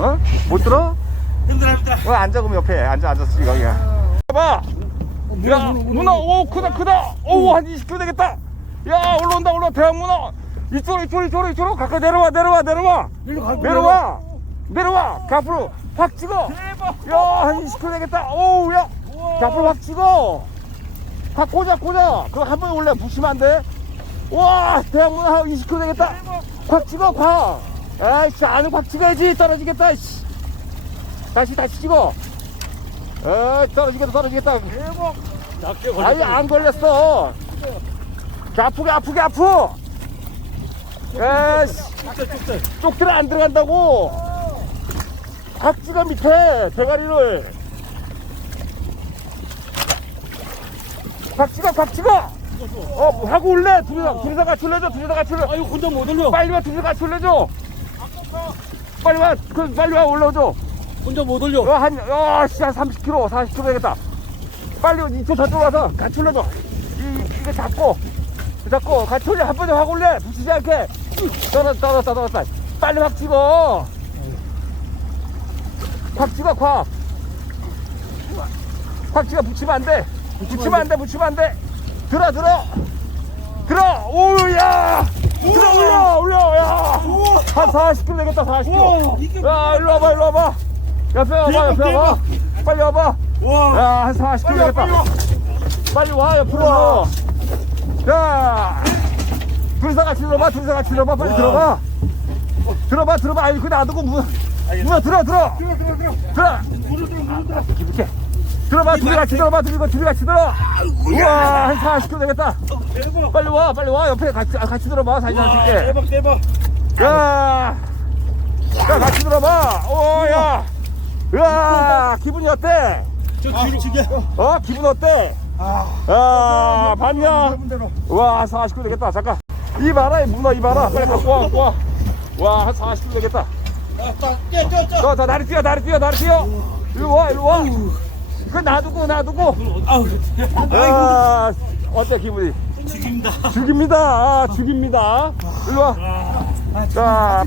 어? 못 들어? 힘들어 힘들어. 어, 앉아 그럼 옆에? 앉아 앉았어 거기야 봐봐! 야 문어 오 크다 크다! 오한 20kg 되겠다! 야 올라온다 올라 대학 문어! 이쪽으로 이쪽으로 이쪽으로 이쪽으로! 가까이 내려와 내려와 내려와! 내려와! 내려와! 그 앞으로 확 찍어! 야한 20kg 되겠다! 오우 야 그 앞으로 확 찍어! 확 꽂아 꽂아! 그거 한 번에 올려 부시면 안돼? 와 대학 문어 한 20kg 되겠다! 확 찍어 확 아이씨 안에 확 찍어야지. 떨어지겠다 씨. 다시 다시 찍어. 어 떨어지겠다 떨어지겠다. 낙지 아니 안 걸렸어. 아프게 아프게 아프. 에이씨. 쪽들어 안 들어간다고. 각지가 밑에 대가리를. 각지가 각지가 어 하고 올래. 둘이 다 둘이 다 같이 올려줘 둘이 다 같이 올려. 아유 혼자 못 올려. 빨리 와 둘이 다 같이 올려줘 빨리 와 그 빨리 와 올려줘 혼자 못 올려 어, 한, 어, 씨, 한 30kg, 40kg 되겠다. 빨리 이쪽 저쪽 와서 같이 올려줘. 이, 이거 잡고, 잡고, 같이 올려. 한 번에 확 올려. 붙이지 않게. 떨어졌다, 떨어졌다, 떨어졌다. 빨리 확 찍어. 확 찍어, 확. 확 찍어, 붙이면 안 돼. 붙이면 안 돼, 붙이면 안 돼. 들어, 들어. 들어, 오야! 들어, 올려, 올려, 야! 한 40kg 되겠다, 40kg. 야, 일로 와봐, 일로 와봐. 옆에 와봐, 옆에 와봐. 빨리 와봐. 와 야, 한 40kg 되겠다. 빨리 와, 옆으로. 자, 둘이서 같이 들어봐, 둘이서 같이 들어봐, 빨리 들어봐. 들어봐, 들어봐. 아니, 그냥 놔두고 문, 문어 들어, 들어. 들어 들어 들어 들어. 물을 들어 물을 들어 이렇게. 들어봐, 둘이 같이 들어봐, 둘이, 둘이 같이 들어. 우와, 한 40kg 되겠다. 대박 빨리 와, 빨리 와. 옆에 같이, 아, 같이 들어봐, 사진 찍게. 대박 대박 야, 야 같이 들어봐. 오, 야, 야, 기분이 어때? 저 뒤로 지게 어, 기분 어때? 아, 봤냐? 와, 40kg 되겠다. 잠깐. 이 봐라, 이 문어 이 봐라. 빨리 갖고 와, 갖고 와. 와, 한 40kg 되겠다. 뛰어 뛰어 너, 너, 나를 뛰어, 나를 뛰어, 나를 뛰어. 일로 와, 일로 와. 그 놔두고, 놔두고. 아, 어때, 기분이? 죽입니다 죽입니다. 아, 죽입니다. 일로 와. 자,